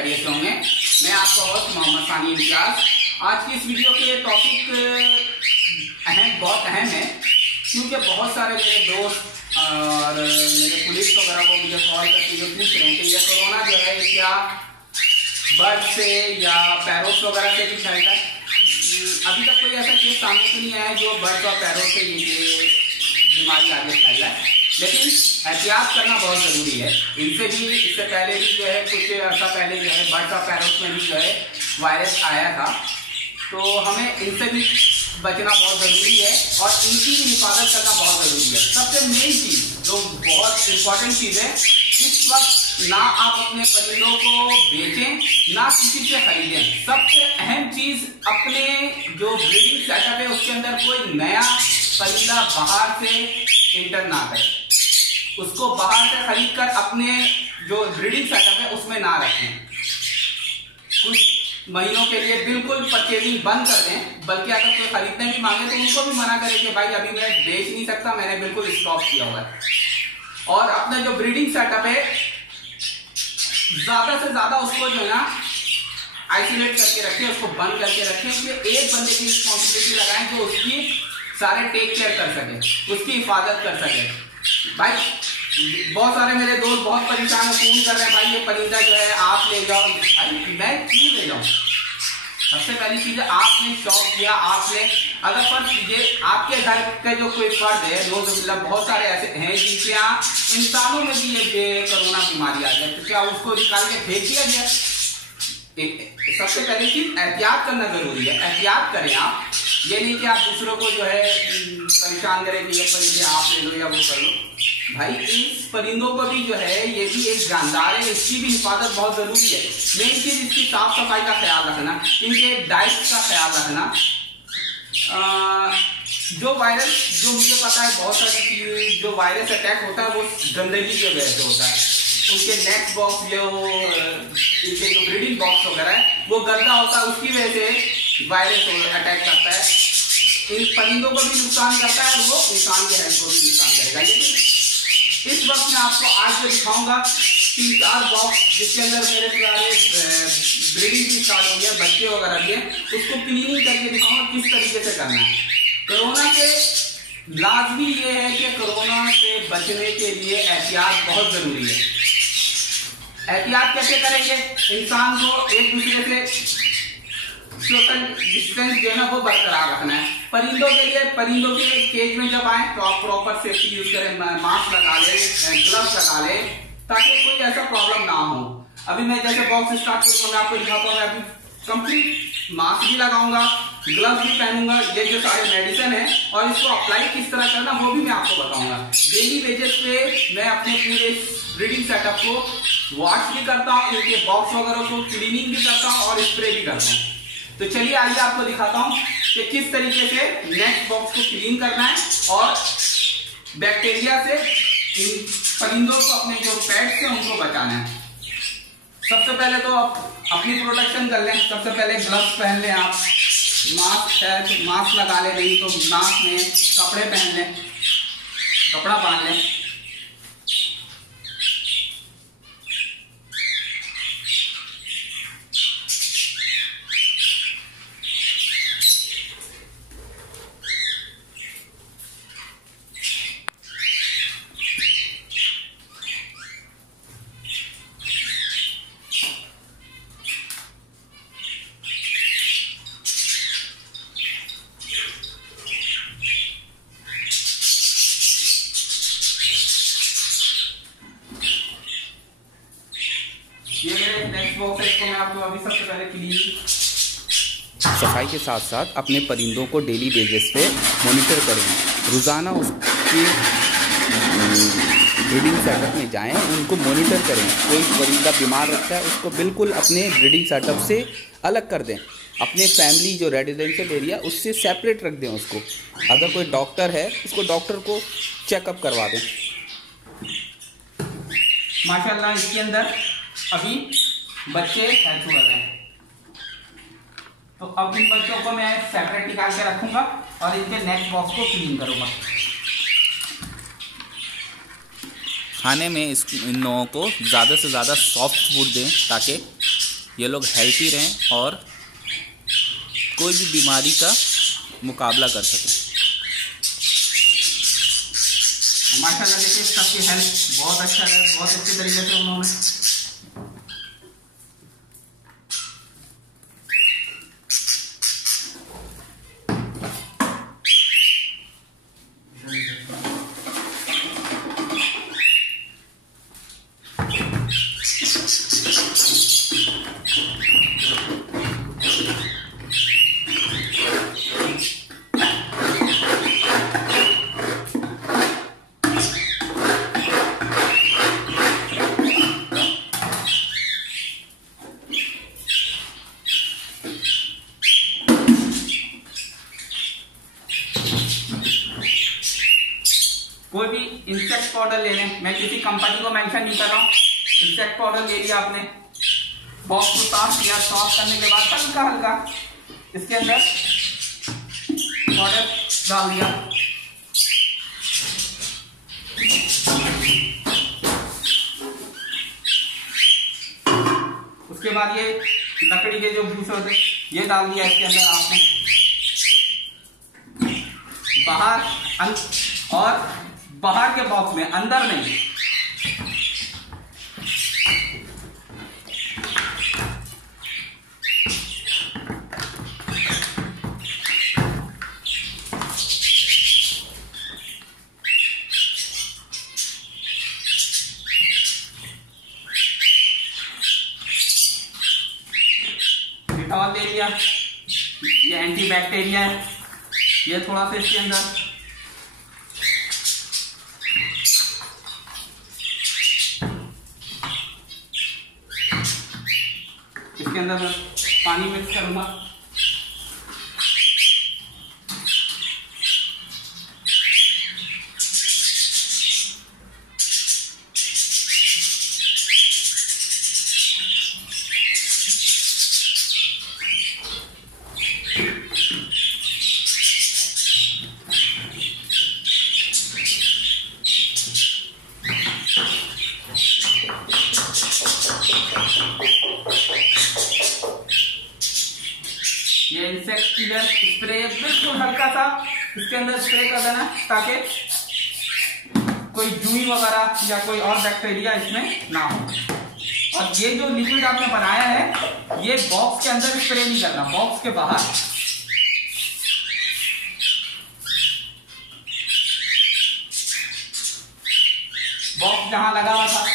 खैरियत से होंगे। मैं आपका होस्ट मोहम्मद सानी इम्तियाज। आज की इस वीडियो के टॉपिक बहुत अहम है, क्योंकि बहुत सारे मेरे दोस्त और मेरे पुलिस वगैरह को मुझे कॉल करके जो पूछ रहे हैं कि ये कोरोना जो है क्या बर्ड से या पैरोट वगैरह से भी फैलता है। अभी तक कोई ऐसा केस सामने तो नहीं आया जो बर्ड और पैरोट से ये बीमारी आगे फैल रहा है, लेकिन एहतियात करना बहुत ज़रूरी है। इससे पहले भी जो है कुछ अर्सा पहले जो है बर्ड और पैरोट में भी जो है वायरस आया था, तो हमें इनसे भी बचना बहुत ज़रूरी है और इनकी भी हिफाजत करना बहुत ज़रूरी है। सबसे मेन चीज़ जो बहुत इम्पोर्टेंट चीज़ है, इस वक्त ना आप अपने परिंदों को बेचें ना किसी से खरीदें। सबसे अहम चीज़, अपने जो ब्रीडिंग सेटअप है उसके अंदर कोई नया परिंदा बाहर से इंटर ना करे। उसको बाहर से खरीद कर अपने जो ब्रीडिंग सेटअप है उसमें ना रखें। कुछ महीनों के लिए बिल्कुल परचेजिंग बंद कर दें, बल्कि अगर कोई खरीदने भी मांगे तो उनको भी मना करें कि भाई अभी मैं बेच नहीं सकता, मैंने बिल्कुल स्टॉप किया हुआ है। और अपना जो ब्रीडिंग सेटअप है ज्यादा से ज्यादा उसको जो है ना आइसोलेट करके रखें, उसको बंद करके रखें कि एक बंदे की रिस्पॉन्सिबिलिटी लगाएं जो उसकी सारे टेक केयर कर सके, उसकी हिफाजत कर सके। भाई बहुत सारे मेरे दोस्त बहुत परेशान है, फोन कर रहे हैं, भाई ये परिंदा जो है आप ले जाओ। भाई मैं क्यों ले जाऊं? सबसे पहली चीज, आपने शौक किया, आपने अगर फर्ज कीजिए आपके घर का जो कोई फर्द है, मतलब बहुत सारे ऐसे हैं जिनके यहाँ इंसानों में भी ये कोरोना बीमारी आ जाए, तो क्या उसको निकाल के फेंक दिया गया? सबसे पहली चीज एहतियात करना जरूरी है। एहतियात करें आप, ये नहीं कि आप दूसरों को जो है परेशान करें कि ये परिंदे आप ले लो या वो कर लो। भाई इस परिंदों को भी जो है ये भी एक जानदार है, इसकी भी हिफाजत बहुत जरूरी है। मेन चीज इसकी साफ सफाई का ख्याल रखना, इनके डाइट का ख्याल रखना। जो वायरस, जो मुझे पता है बहुत सारी जो वायरस अटैक होता है वो गंदगी की वजह से होता है। उनके नेट बॉक्स जो इनके जो ब्रीडिंग बॉक्स वगैरह है वो गंदा होता है, उसकी वजह से वायरस अटैक करता है। इन परिंदों को भी नुकसान करता है और वो इंसान के हेल्थ को भी नुकसान करेगा। लेकिन इस वक्त मैं आपको आज जो दिखाऊंगा 3-4 बॉक्स जिसके अंदर मेरे प्यारे ब्रीडिंग भी स्टार्ट हो गया, बच्चे वगैरह भी हैं, उसको क्लीनिंग करके दिखाऊंगा किस तरीके से करना है। कोरोना के लाजमी ये है कि कोरोना से बचने के लिए एहतियात बहुत जरूरी है। एहतियात कैसे करेंगे? इंसान को एक दूसरे से सोशल डिस्टेंस जो है ना वो बरकरार रखना है। परिंदों के लिए, परिंदों के केज में जब आए तो आप प्रॉपर सेफ्टी यूज करें, मास्क लगा ले, ग्लव्स लगा ले, ताकि कोई ऐसा प्रॉब्लम ना हो। अभी मैं जैसे बॉक्स स्टार्ट करूंगा, मैं आपको दिखाता हूँ। मैं अभी कंप्लीट मास्क भी लगाऊंगा, ग्लव्स भी पहनूंगा, ये जो सारे मेडिसिन है, और इसको अप्लाई किस तरह करना वो भी मैं आपको बताऊंगा। डेली बेसिस पे मैं अपने पूरे ब्रीडिंग सेटअप को वॉश भी करता हूँ, इनके बॉक्स वगैरह को क्लीनिंग भी करता हूँ और स्प्रे भी करता हूँ। तो चलिए आइए आपको दिखाता हूं कि किस तरीके से नेक्स्ट बॉक्स को क्लीन करना है और बैक्टीरिया से इन परिंदों को, अपने जो पेट्स हैं उनको बचाना है। सबसे पहले तो आप अपनी प्रोटेक्शन कर लें। सबसे पहले ग्लव्स पहन लें आप, मास्क है तो मास्क लगा लें, नहीं तो नाक में कपड़े पहन लें, कपड़ा बांध लें। ये मेरे नेक्स्ट बॉक्स है, इसको मैं आपको अभी सबसे पहले क्लीन। सफाई के साथ साथ अपने परिंदों को डेली बेसिस पे मॉनिटर करें। रोज़ाना उसके ब्रीडिंग सेटअप में जाएं, उनको मॉनिटर करें। कोई परिंदा बीमार रहता है उसको बिल्कुल अपने ब्रीडिंग सेटअप से अलग कर दें। अपने फैमिली जो रेजिडेंशियल एरिया उससे सेपरेट रख दें उसको। अगर कोई डॉक्टर है उसको डॉक्टर को चेकअप करवा दें। माशाल्लाह इसके अंदर अभी बच्चे हेल्थ हो रहे हैं, तो अब इन बच्चों को मैं सेपरेट निकाल के रखूंगा और इनके नेक्स्ट बॉक्स को क्लीन करूंगा। खाने में इन लोगों को ज़्यादा से ज़्यादा सॉफ्ट फूड दें ताकि ये लोग हेल्थी रहें और कोई भी बीमारी का मुकाबला कर सकें। माशाल्लाह देखिए सबकी हेल्थ बहुत अच्छा है, बहुत अच्छे तरीके से उन्होंने कोई भी इंसेक्ट पाउडर ले लें, मैं किसी कंपनी को मेंशन नहीं कर रहा हूँ। इंसेक्ट पाउडर ले लिया आपने, बॉक्स को साफ किया, साफ करने के बाद हल्का हल्का इसके अंदर पाउडर डाल दिया। उसके बाद ये लकड़ी के जो भूसे होते ये डाल दिया इसके अंदर आपने, बाहर के बॉक्स में, अंदर नहीं। डिटॉल ले लिया, ये एंटीबैक्टीरिया है, ये थोड़ा सा इसके अंदर मैं पानी मिक्स करूंगा। ये इंसेक्ट किलर स्प्रे बिल्कुल हल्का सा इसके अंदर स्प्रे कर देना, ताकि कोई जूई वगैरह या कोई और बैक्टीरिया इसमें ना हो। और ये जो लिक्विड आपने बनाया है ये बॉक्स के अंदर स्प्रे नहीं करना, बॉक्स के बाहर। बॉक्स जहां लगा हुआ था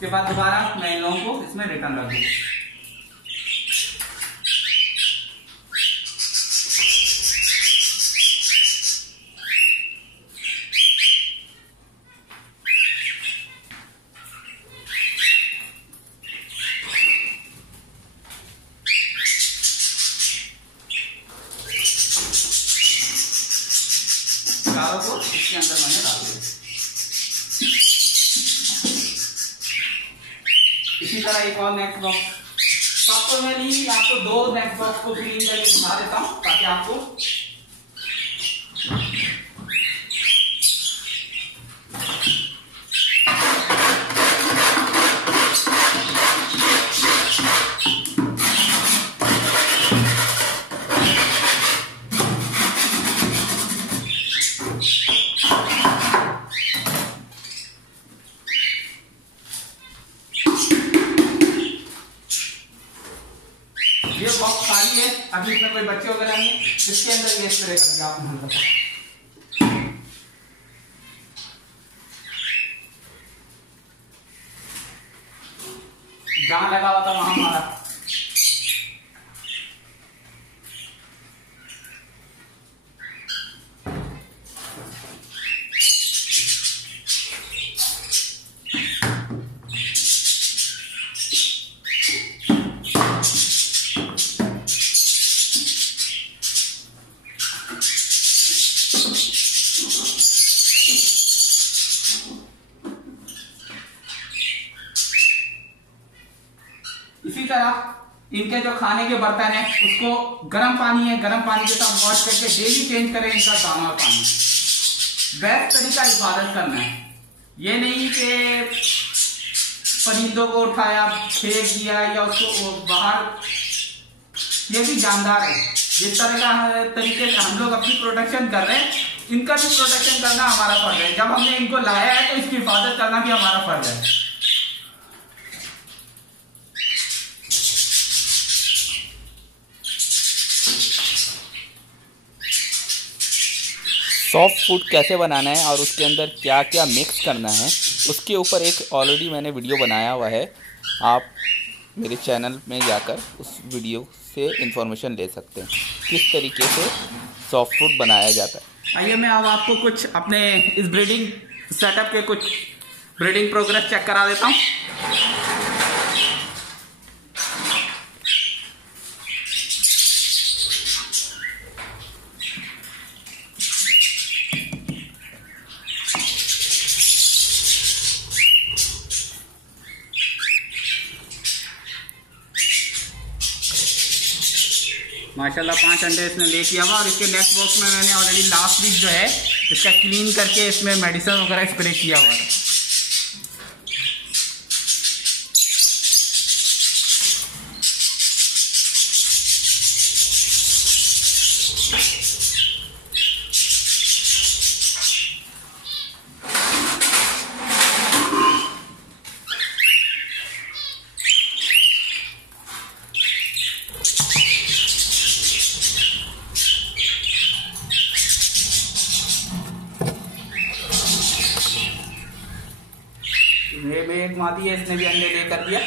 के बाद दोबारा मैं इन लोगों को इसमें रिटर्न रख दूंगा। चारों को इसके अंदर मैंने डाल दिया। इसी तरह एक और नेक्स्ट बॉक्स, सबको मैं नहीं, आपको दो नेक्स्ट बॉक्स को क्लीन करके दिखा देता हूं ताकि आपको ये बॉक्स खाली है, अभी इसमें कोई बच्चे वगैरह नहीं, इसके अंदर ये स्प्रे कर दिया आपने। जहां लगा हुआ था वहां मारा। इसी तरह इनके जो खाने के बर्तन है उसको गर्म पानी है, गर्म पानी के साथ वॉश करके डेली चेंज करें इनका दाना और पानी। बेस्ट तरीका हिफाजत करना है, ये नहीं कि परिंदों को उठाया फेंक दिया या उसको बाहर, ये भी जानदार है। जिस तरह का तरीके से हम लोग अपनी प्रोटेक्शन कर रहे हैं, इनका भी प्रोटेक्शन करना हमारा फर्ज है। जब हमने इनको लाया है तो इसकी हिफाजत करना भी हमारा फर्ज है। सॉफ्ट फूड कैसे बनाना है और उसके अंदर क्या क्या मिक्स करना है, उसके ऊपर एक ऑलरेडी मैंने वीडियो बनाया हुआ है। आप मेरे चैनल में जाकर उस वीडियो से इंफॉर्मेशन ले सकते हैं किस तरीके से सॉफ्ट फूड बनाया जाता है। आइए मैं अब आपको कुछ अपने इस ब्रीडिंग सेटअप के कुछ ब्रीडिंग प्रोग्रेस चेक करा देता हूँ। माशाल्लाह 5 अंडे इसने ले किया हुआ और इसके नेक्स्ट बॉक्स में मैंने ऑलरेडी लास्ट वीक जो है इसका क्लीन करके इसमें मेडिसिन वगैरह स्प्रे किया हुआ था। ये में एक मादी है, इसने भी अंडे ले कर दिया।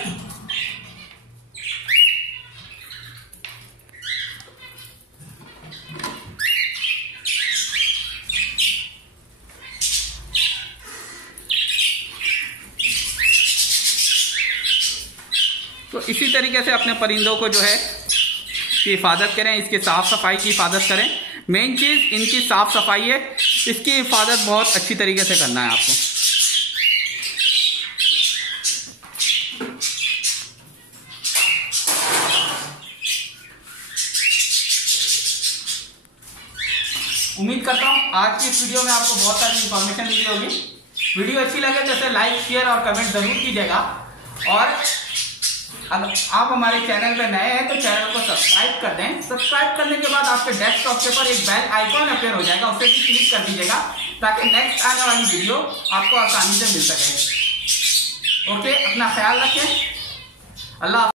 तो इसी तरीके से अपने परिंदों को जो है की हिफाजत करें, इसकी साफ सफाई की हिफाजत करें। मेन चीज इनकी साफ सफाई है, इसकी हिफाजत बहुत अच्छी तरीके से करना है आपको। उम्मीद करता हूँ आज की इस वीडियो में आपको बहुत सारी इंफॉर्मेशन मिली होगी। वीडियो अच्छी लगे तो इसे लाइक शेयर और कमेंट जरूर कीजिएगा, और अगर आप हमारे चैनल पे नए हैं तो चैनल को सब्सक्राइब कर दें। सब्सक्राइब करने के बाद आपके डेस्कटॉप के ऊपर एक बेल आइकॉन अपीयर हो जाएगा, उसे भी क्लिक कर दीजिएगा ताकि नेक्स्ट आने वाली वीडियो आपको आसानी से मिल सके। ओके, अपना ख्याल रखें। अल्लाह।